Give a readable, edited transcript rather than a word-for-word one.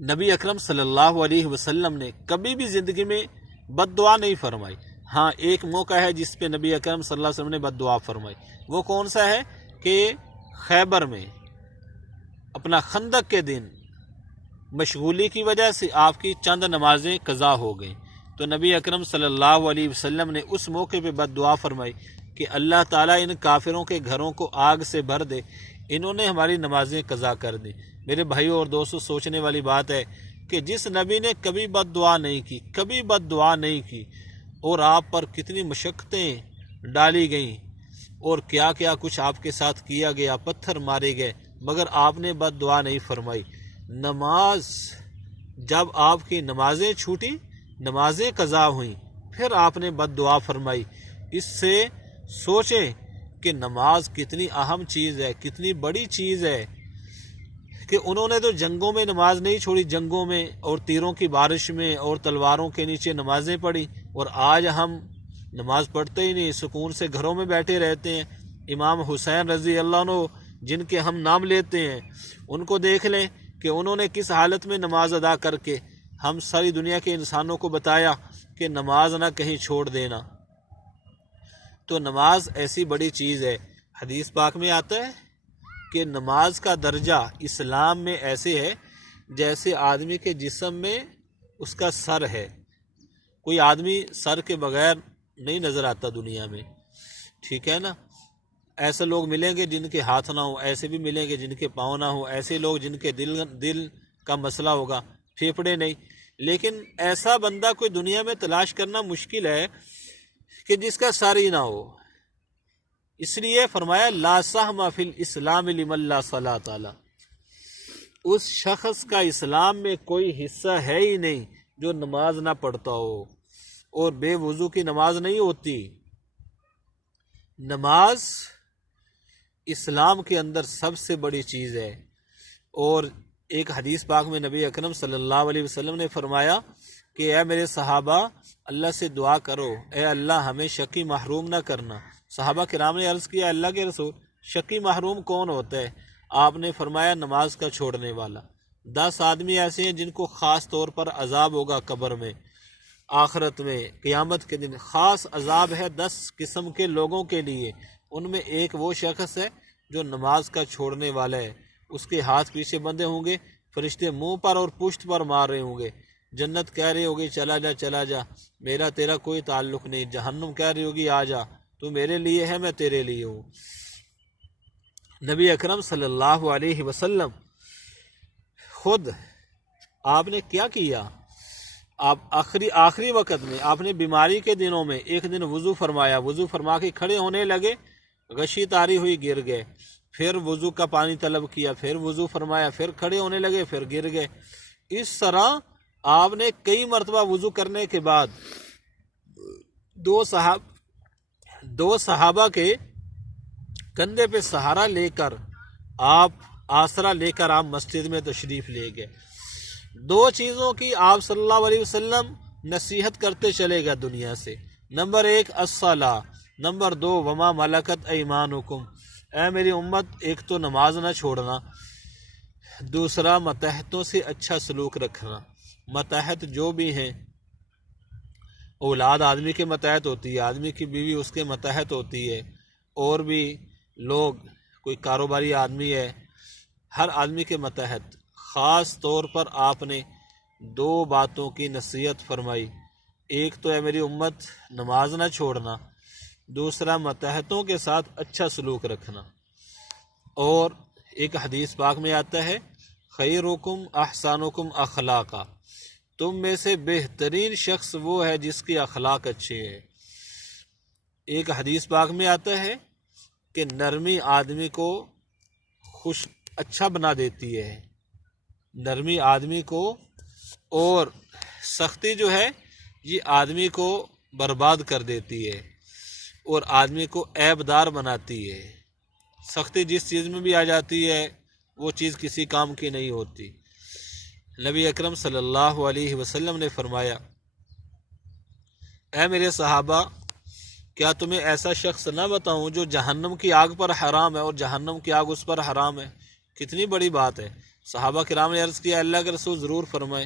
نبی اکرم صلی اللہ علیہ وسلم نے کبھی بھی زندگی میں بد دعا نہیں فرمائی۔ ہاں ایک موقع ہے جس پہ نبی اکرم صلی اللہ علیہ وسلم نے بد دعا فرمائی، وہ کون سا ہے کہ خیبر میں اپنا خندق کے دن مشغولی کی وجہ سے آپ کی چند نمازیں قضا ہو گئیں، تو نبی اکرم صلی اللہ علیہ وسلم نے اس موقع پہ بد دعا فرمائی کہ اللہ تعالیٰ ان کافروں کے گھروں کو آگ سے بھر دے، انہوں نے ہماری نمازیں قضا کر دیں۔ میرے بھائیوں اور دوستوں، سوچنے والی بات ہے کہ جس نبی نے کبھی بد دعا نہیں کی، کبھی بد دعا نہیں کی، اور آپ پر کتنی مشقتیں ڈالی گئیں اور کیا کیا کچھ آپ کے ساتھ کیا گیا، پتھر مارے گئے، مگر آپ نے بد دعا نہیں فرمائی۔ نماز جب آپ کی نمازیں چھوٹی، نمازیں قضا ہوئیں، پھر آپ نے بد دعا فرمائی۔ اس سے سوچیں کہ نماز کتنی اہم چیز ہے، کتنی بڑی چیز ہے کہ انہوں نے تو جنگوں میں نماز نہیں چھوڑی، جنگوں میں اور تیروں کی بارش میں اور تلواروں کے نیچے نمازیں پڑھی، اور آج ہم نماز پڑھتے ہی نہیں، سکون سے گھروں میں بیٹھے رہتے ہیں۔ امام حسین رضی اللہ عنہ جن کے ہم نام لیتے ہیں، ان کو دیکھ لیں کہ انہوں نے کس حالت میں نماز ادا کر کے ہم ساری دنیا کے انسانوں کو بتایا کہ نماز نہ کہیں چھوڑ دینا۔ تو نماز ایسی بڑی چیز ہے، حدیث پاک میں آتا ہے کہ نماز کا درجہ اسلام میں ایسے ہے جیسے آدمی کے جسم میں اس کا سر ہے۔ کوئی آدمی سر کے بغیر نہیں نظر آتا دنیا میں، ٹھیک ہے نا؟ ایسے لوگ ملیں گے جن کے ہاتھ نہ ہوں، ایسے بھی ملیں گے جن کے پاؤں نہ ہوں، ایسے لوگ جن کے دل کا مسئلہ ہوگا، پھیپھڑے نہیں، لیکن ایسا بندہ کوئی دنیا میں تلاش کرنا مشکل ہے کہ جس کا سر ہی نہ ہو۔ اس لیے فرمایا لا سہم فی الاسلام لمن لا صلاۃ علیہ، اس شخص کا اسلام میں کوئی حصہ ہے ہی نہیں جو نماز نہ پڑھتا ہو، اور بے وضو کی نماز نہیں ہوتی۔ نماز اسلام کے اندر سب سے بڑی چیز ہے، اور ایک حدیث پاک میں نبی اکرم صلی اللہ علیہ وسلم نے فرمایا کہ اے میرے صحابہ، اللہ سے دعا کرو، اے اللہ ہمیں شقی محروم نہ کرنا۔ صحابہ کرام نے عرض کیا اللہ کے رسول، شقی محروم کون ہوتا ہے؟ آپ نے فرمایا نماز کا چھوڑنے والا۔ 10 آدمی ایسے ہیں جن کو خاص طور پر عذاب ہوگا قبر میں، آخرت میں، قیامت کے دن خاص عذاب ہے 10 قسم کے لوگوں کے لیے۔ ان میں ایک وہ شخص ہے جو نماز کا چھوڑنے والا ہے، اس کے ہاتھ پیچھے بندھے ہوں گے، فرشتے منہ پر اور پشت پر مار رہے ہوں گے، جنت کہہ رہی ہوگی چلا جا چلا جا، میرا تیرا کوئی تعلق نہیں، جہنم کہہ رہی ہوگی آ جا، تو میرے لیے ہے میں تیرے لیے ہوں۔ نبی اکرم صلی اللہ علیہ وسلم خود آپ نے کیا کیا؟ آپ آخری وقت میں آپ نے بیماری کے دنوں میں ایک دن وضو فرمایا، وضو فرما کے کھڑے ہونے لگے، غشی طاری ہوئی، گر گئے، پھر وضو کا پانی طلب کیا، پھر وضو فرمایا، پھر کھڑے ہونے لگے، پھر گر گئے۔ اس طرح آپ نے کئی مرتبہ وضو کرنے کے بعد دو صحابہ کے کندھے پہ سہارا لے کر آپ آسرا لے کر آپ مسجد میں تشریف لے گئے۔ 2 چیزوں کی آپ صلی اللہ علیہ وسلم نصیحت کرتے چلے گا دنیا سے، نمبر 1 الصلاۃ، نمبر 2 وما ملکت ایمانکم، اے میری امت ایک تو نماز نہ چھوڑنا، دوسرا متحتوں سے اچھا سلوک رکھنا۔ متحت جو بھی ہیں، اولاد آدمی کے متحت ہوتی ہے، آدمی کی بیوی اس کے متحت ہوتی ہے، اور بھی لوگ، کوئی کاروباری آدمی ہے، ہر آدمی کے متحت۔ خاص طور پر آپ نے 2 باتوں کی نصیحت فرمائی، ایک تو اے میری امت نماز نہ چھوڑنا، دوسرا متحتوں کے ساتھ اچھا سلوک رکھنا۔ اور ایک حدیث پاک میں آتا ہے خیرکم احسنکم اخلاقا، تم میں سے بہترین شخص وہ ہے جس کی اخلاق اچھے ہیں۔ ایک حدیث پاک میں آتا ہے کہ نرمی آدمی کو اچھا بنا دیتی ہے، نرمی آدمی کو، اور سختی جو ہے یہ آدمی کو برباد کر دیتی ہے اور آدمی کو عیب دار بناتی ہے۔ سختی جس چیز میں بھی آ جاتی ہے وہ چیز کسی کام کی نہیں ہوتی۔ نبی اکرم صلی اللہ علیہ وسلم نے فرمایا اے میرے صحابہ، کیا تمہیں ایسا شخص نہ بتاؤں جو جہنم کی آگ پر حرام ہے اور جہنم کی آگ اس پر حرام ہے؟ کتنی بڑی بات ہے۔ صحابہ کرام نے عرض کیا اللہ کے رسول ضرور فرمائے۔